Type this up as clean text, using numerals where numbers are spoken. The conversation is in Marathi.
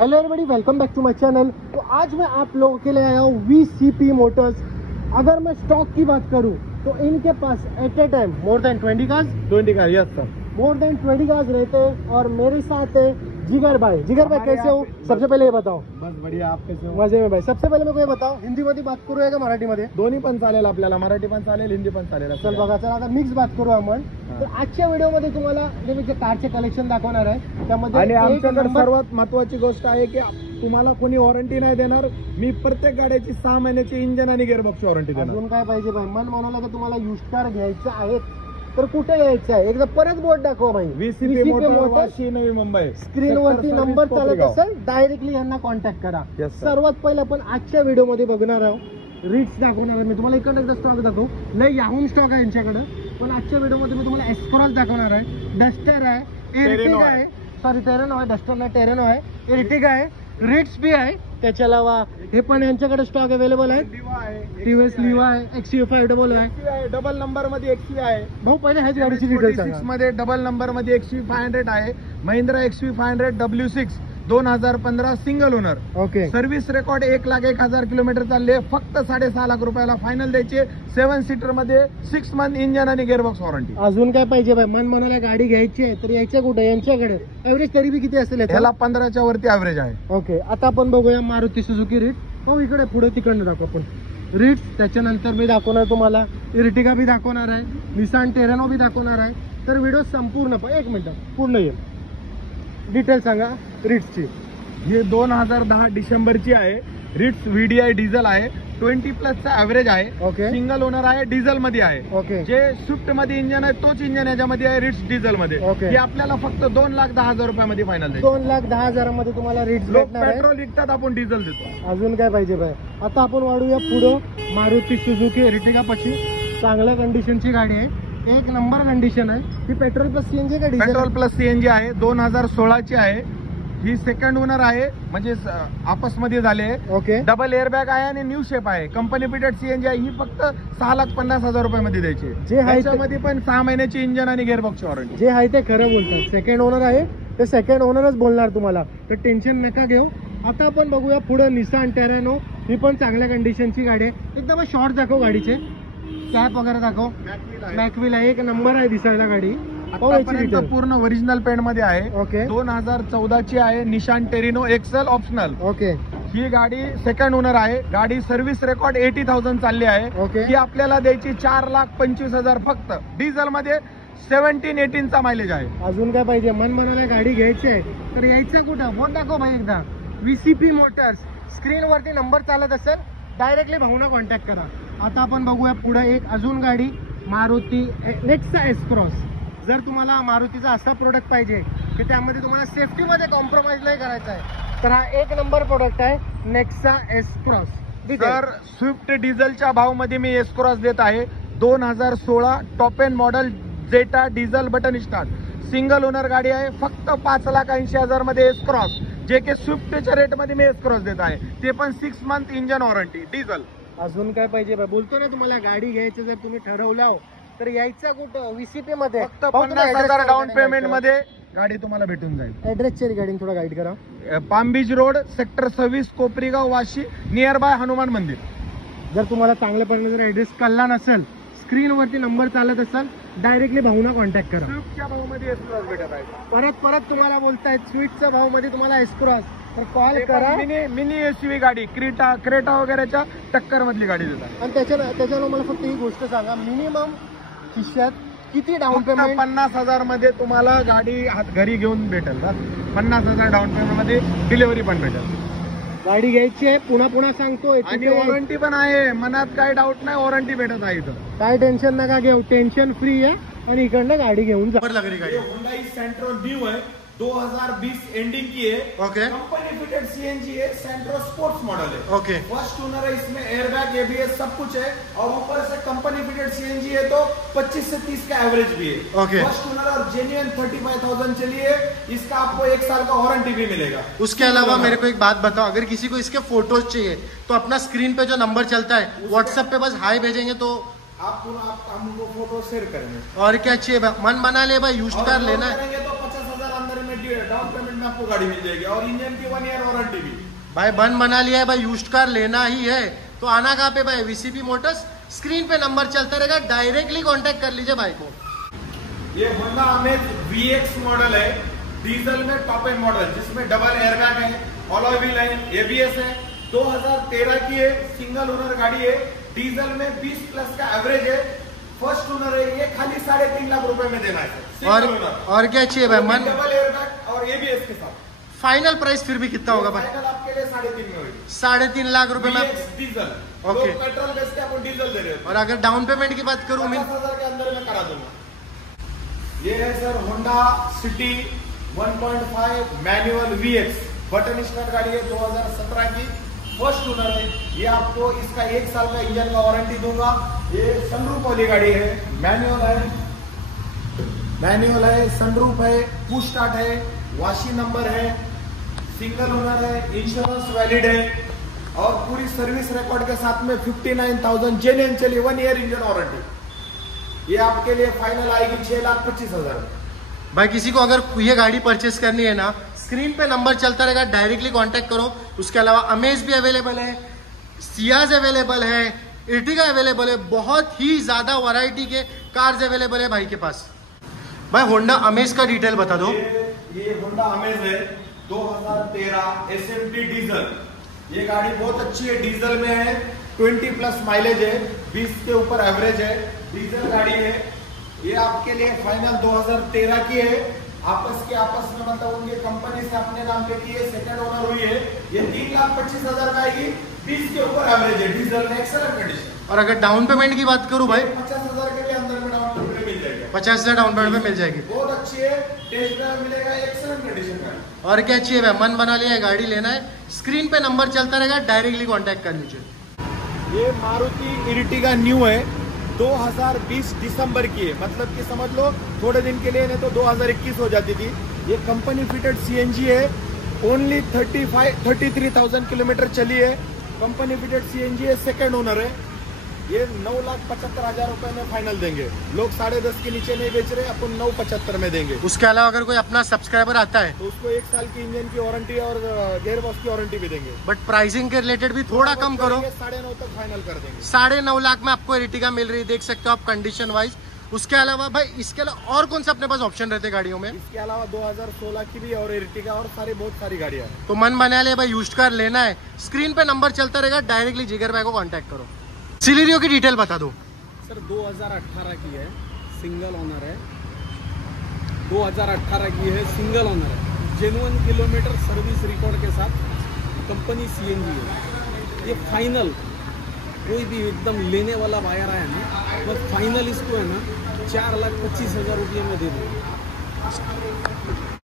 Hello everybody, welcome back to my channel. तो आज मैं आप लोगों के लिए आया हूँ VCP मोटर्स। अगर मैं स्टॉक की बात करूँ तो इनके पास at a time more than 20 cars, yes sir, more than 20 cars रहते हैं। और मेरे साथ है जिगर भाई। जिगर भाई कैसे हो? सबसे पहिले हे बताओ। बस बढ़िया, आप कैसे हो? मजे में भाई। सबसे पहिले मेरे को हे बताओ, हिंदीमध्ये बात करूया का मराठीमध्ये? दोन्ही पण चालेल आपल्याला, मराठी पण चालेल, हिंदी पण चालेल. चल बघा, चला आता मिक्स बात करू आपण. तर आजच्या व्हिडिओमध्ये तुम्हाला नेहमीचे कारचे कलेक्शन दाखवणार आहे. त्यामध्ये आणि एक आमच्याकडे नंबर- सर्वात महत्वाची गोष्ट आहे की तुम्हाला कोणी वॉरंटी नाही देणार. मी प्रत्येक गाड्याची 6 महिन्याची इंजन आणि गिअरबॉक्स वॉरंटी देणार. अजून काय पाहिजे भाई? मन म्हणवलं तर तुम्हाला युस्टार घ्यायचं आहे तर कुठे यायचं आहे? एकदा परत बोर्ड दाखवा भाई. VCP motor, Vashi, Navi Mumbai. Screen वरती नंबर चालत कोपरेगाव. असेल, डायरेक्टली यांना कॉन्टॅक्ट करा. Yes, sir. सर्वात पहिले आपण आजच्या व्हिडिओ मध्ये बघणार आहोत रिट्स दाखवणार आहे. मी तुम्हाला इकडे एकदा स्टॉक दाखवू. लय याहून स्टॉक आहे यांच्याकडे, पण आजच्या व्हिडिओ मध्ये मी तुम्हाला एस्क्रॉस दाखवणार आहे, डस्टर आहे, एर्टिगा आहे, सॉरी टेरेनो आहे, डस्टर नाही टेरेनो आहे, एर्टिगा आहे, रिट्स बी आहे. त्याच्या अलावा हे पण यांच्याकडे स्टॉक अवेलेबल आहे. टीव्हीएस लिवा आहे, XUV500 आहे, डबल नंबर मध्ये XUV आहे भाऊ. पहिले ह्याच गाडीची डिटेल सांगा. 46 मध्ये डबल नंबर मध्ये XUV500 आहे. Mahindra XUV500 W6 2015 single owner. Okay. Service record 1,01,000 kilometre चालले. फक्त 6.5 लाख रुपयाला फायनल द्यायचे. 7 सीटर मध्ये 6 मंथ इंजन आणि गिअरबॉक्स वॉरंटी. अजून काय पाहिजे भाई? मन मनाला गाडी घ्यायची आहे तर यायचं कुठे? यांच्याकडे. एव्हरेज तरी बी किती असेल याचा? याला 15च्या वरती ऍव्हरेज आहे. ओके. आता आपण बघूया मारुती सुझुकी रिट्स. हो, इकडे पुढे तिकडनं दाखवू आपण रिट्स. त्याच्यानंतर मी दाखवणार तुम्हाला इर्टिगा बी दाखवणार आहे, निसान टेरेनो बी दाखवणार आहे. तर व्हिडिओ संपूर्ण एक मिनिट पूर्ण येईल. डिटेल सांगा रिट्सची. ही 2010 डिसेंबरची आहे. रिट्स VDI डिझेल आहे. 20+ चा ऍव्हरेज आहे. ओके. सिंगल ओनर आहे, डिझेल मध्ये आहे. ओके. जे स्विफ्ट मध्ये इंजन आहे तोच इंजन याच्यामध्ये आहे, रिट्स डिझेल मध्ये. ओके. हे आपल्याला फक्त 2,10,000 रुपयामध्ये फायनल द्यायचे. 2,10,000 मध्ये तुम्हाला रिट्स लोक भेटणार आहे. पेट्रोल विकतात, आपण डिझेल देतो. अजून काय पाहिजे भाई? आता आपण वाढूया पुढं मारुती सुझुकी एर्टिगा पाशी. चांगल्या कंडिशनची गाडी आहे, एक नंबर कंडिशन आहे. ही पेट्रोल प्लस CNG का डिझेल? पेट्रोल प्लस CNG आहे. 2016 ची आहे. ही सेकंड ओनर आहे, म्हणजे आपसमध्ये झाले. ओके. डबल एअरबॅग आहे आणि न्यू शेप आहे. कंपनी फिटेड CNG आहे. ही फक्त 6,50,000 रुपयामध्ये द्यायची. जे आहे ते- त्याच्यामध्ये पण 6 महिन्याची इंजन आणि गिअरबॉक्स वॉरंटी. जे आहे ते खरं बोलतात. सेकंड ओनर आहे ते सेकंड ओनरच बोलणार तुम्हाला, तर टेन्शन नका घेऊ. आता आपण बघूया पुढे निसान टेरेनो. ही पण चांगल्या कंडिशनची गाडी आहे. एकदम शॉर्ट दाखव गाडीचे, कॅप वगैरे दाखव. मॅकविल आहे, एक नंबर आहे दिसायला गाडी. हो, याची आतापर्यंत detail. पूर्ण ओरिजिनल पेंट मध्ये आहे. ओके. 2014 ची आहे. निशान टेरिनो एक्सेल ऑप्शनल. ओके. ही गाडी सेकंड ओनर आहे. गाडी सर्व्हिस रेकॉर्ड 80,000 चालली आहे. ओके. ही आपल्याला द्यायची 4,25,000 फक्त. डिझेल मध्ये 17-18 चा मायलेज आहे. अजून काय पाहिजे? मन मनाला गाडी घ्यायची आहे तर यायचं कुठं? बोट दाखव भाई एकदा. VCP Motors. स्क्रीन वरती नंबर चालत असेल, डायरेक्टली भाऊना कॉन्टॅक्ट करा. आता आपण बघूया पुढे एक अजून गाडी, मारुती नेक्सा एस-क्रॉस. जर तुम्हाला मारुतीचा असा प्रोडक्ट पाहिजे की त्यामध्ये तुम्हाला सेफ्टीमध्ये कॉम्प्रोमाइज नाही करायचा आहे तर हा एक नंबर प्रोडक्ट आहे, नेक्सा एस-क्रॉस. तर स्विफ्ट डिझेलच्या भावमध्ये मी एस-क्रॉस देत आहे. 2016 top end model Jetta diesel button start single owner गाडी आहे. फक्त 5,80,000 मध्ये एस-क्रॉस, जे की स्विफ्टच्या रेट मध्ये मी एस-क्रॉस देत आहे. ते पण 6 मंथ इंजन वॉरंटी डिझेल. अजून काय पाहिजे? बोलतो ना तुम्हाला, गाडी घ्यायचं जर तुम्ही ठरवलं तर यायचं कुठं? VCP मध्ये. फक्त 50,000 डाऊन पेमेंट मध्ये गाडी तुम्हाला भेटून जाईल. ऍड्रेसचे रिगार्डिंग थोडा गाईड करा. Palm Beach Road, sector 26, Koprigaon, Vashi, near by Hanuman मंदिर. जर तुम्हाला चांगल्यापणे जर ऍड्रेस कळला नसेल, स्क्रीनवरती नंबर चालत असेल, डायरेक्टली भाऊना कॉन्टॅक्ट करा. स्विफ्टच्या भावमध्ये एस-क्रॉस भेटत आहे. परत तुम्हाला बोलतायत स्वीटच्या भावमध्ये तुम्हाला एस-क्रॉस, तर कॉल करा. मिनी SUV गाडी, क्रेटा वगैरेच्या टक्कर मधली गाडी देतात. आणि त्याच्यावर मला फक्त ही गोष्ट सांगा, मिनिमम खिशात किती डाऊन फक्त पेमेंट? 50,000 मध्ये तुम्हाला गाडी घरी घेऊन भेटेल. 50,000 डाऊन पेमेंट मध्ये डिलिव्हरी पण भेटेल. गाडी घ्यायची आहे, पुन्हा सांगतोय. आणि वॉरंटी पण आहे. मनात काय डाऊट नाही, वॉरंटी भेटत आहे इथं. काय टेन्शन नका घेऊ, टेन्शन फ्री आहे. आणि इकडनं गाडी घेऊन जा. हुंडई सेंट्रो न्यू है, 2020 एंडिंग की है. ओके. कंपनी फिटेड CNG है. सेंट्रो स्पोर्ट्स मॉडल है. ओके. फर्स्ट ओनर है. इसमें एयरबैग, ABS सब कुछ है. और ऊपर से कंपनी फिटेड CNG है तो 25 से 30 का एवरेज भी है. ओके. फर्स्ट ओनर और जेन्युइन 35,000 चली है. इसका आपको 1 साल का वारंटी भी मिलेगा. उसके अलावा मेरे को एक बात बताओ, अगर किसी को इसके फोटोज चाहिए तो अपना स्क्रीन पे जो नंबर चलता है व्हाट्सएप पे बस हाई भेजेंगे तो आप हमको फोटो शेयर करेंगे. और क्या चाहिए? मन बना ले भाई, यूज कर लेना है. तो 50,000 अंदर में डाउन पेमेंट में आपको गाड़ी मिल जाएगी और इंजन की 1 ईयर वारंटी भी। भाई मन बना लिया है भाई, यूज्ड कार लेना ही है तो आना कहाँ पे भाई, वीसीपी मोटर्स। स्क्रीन पे नंबर चलता रहेगा, डायरेक्टली कांटेक्ट कर लीजिए भाई को। ये होंडा अमेज VX मॉडल है, डीजल में टॉप एंड मॉडल, जिसमें डबल एयरबैग है, अलॉय व्हील है, ABS है, 2013 की है, सिंगल ओनर गाड़ी है, डीजल में 20 प्लस का एवरेज है, फर्स्ट ओनर है। ये खाली 3.5 लाख रुपए में देना है और क्या चाहिए भाई मन। डबल एयरबैग और ABS के साथ। फाइनल प्राइस फिर भी कितना होगा भाई? फाइनल आपके लिए 3.5 में होगी। 3.5 लाख रुपए में डीजल। ओके। लोग पेट्रोल बेच के आपको डीजल दे रहे हैं। और अगर डाउन पेमेंट की बात करूं, 50,000 के अंदर में करा दूंगा। ये है sir Honda city 1.5 manual VX button start गाड़ी है, 2017 की, फर्स्ट ओनर है। ये आपको इसका 1 साल का इंजन का वारंटी दूंगा। ये सनरूफ वाली गाड़ी है, मैनुअल है, सनरूफ है, पुश स्टार्ट है, वाशी नंबर है, सिंगल ओनर है, इंश्योरेंस वैलिड है और पूरी सर्विस रिकॉर्ड के साथ में 59,000 जेन्युइन चली, 1 ईयर इंजन वारंटी। ये आपके लिए फाइनल आएगी 6,25,000। भाई किसी को अगर ये गाड़ी परचेस करनी है ना, स्क्रीन पे नंबर चलता रहेगा, डायरेक्टली कांटेक्ट करो। उसके अलावा अमेज भी अवेलेबल है, सियाज अवेलेबल है, इर्टिगा अवेलेबल है, बहुत ही ज्यादा वैरायटी के कार्स अवेलेबल है भाई के पास। भाई होंडा अमेज का डिटेल बता दो। ये होंडा अमेज है 2013 SMT डीजल। ये गाड़ी बहुत अच्छी है, डीजल में है, 20 प्लस माइलेज है, 20 के ऊपर एवरेज है, डीजल गाड़ी है। ये आपके लिए फाइनल 2013 की है, आपस में मतलब उनके कंपनी से अपने नाम पे की है, सेकंड ओनर हुई है। ये 3,25,000 का आएगी, 20 के ऊपर एवरेज है, डीजल में एक्सेलेंट कंडीशन। और अगर डाउन पेमेंट की बात करूं भाई, 50,000 के लिए अंदर में डाउन पेमेंट मिल जाएगा। 50,000 डाउन पेमेंट में मिल जाएगी। बहुत अच्छी है, टेस्ट ड्राइव मिलेगा, एक्सेलेंट कंडीशन का। और क्या चाहिए भाई, मन बना लिया है, गाड़ी लेना है, स्क्रीन पे नंबर चलता रहेगा, डायरेक्टली कांटेक्ट कर लीजिए। ये मारुति इर्टिगा न्यू है, 2020 दिसंबर की है, मतलब कि समझ लो थोड़े दिन के लिए, नहीं तो 2021 हो जाती थी। ये कंपनी फिटेड CNG है, ओनली 33,000 किलोमीटर चली है, कंपनी फिटेड CNG है, सेकंड ओनर है। ये 9,75,000 रुपए में फाइनल देंगे। लोग 10.5 के नीचे नहीं बेच रहे, अपन 9,75 में देंगे। उसके अलावा अगर कोई अपना सब्सक्राइबर आता है तो उसको 1 साल की इंजन की वारंटी और गेयर बॉक्स की वारंटी भी देंगे। बट प्राइसिंग के रिलेटेड भी थोड़ा कम करो, 9.5 तक फाइनल कर देंगे। 9.5 लाख में आपको इर्टिगा मिल रही है, देख सकते हो आप कंडीशन वाइज। उसके अलावा भाई, इसके अलावा और कौन सा अपने पास ऑप्शन रहते हैं गाड़ियों में? इसके अलावा 2016 की भी और इर्टिगा और बहुत सारी गाड़ियां हैं। तो मन बना ले भाई, यूज्ड कार लेना है, स्क्रीन पे नंबर चलता रहेगा, डायरेक्टली जिगर भाई को कांटेक्ट करो। सिलेरियो की डिटेल बता दो सर। 2018 की है, सिंगल ओनर है, 2018 की है, सिंगल ओनर है, जेन्युइन किलोमीटर सर्विस रिकॉर्ड के साथ, कंपनी CNG है। ये फाइनल कोई भी एकदम लेने वाला बायर आया ना, बस फाइनल इसको है ना 4,25,000 रुपये में दे दूँगा।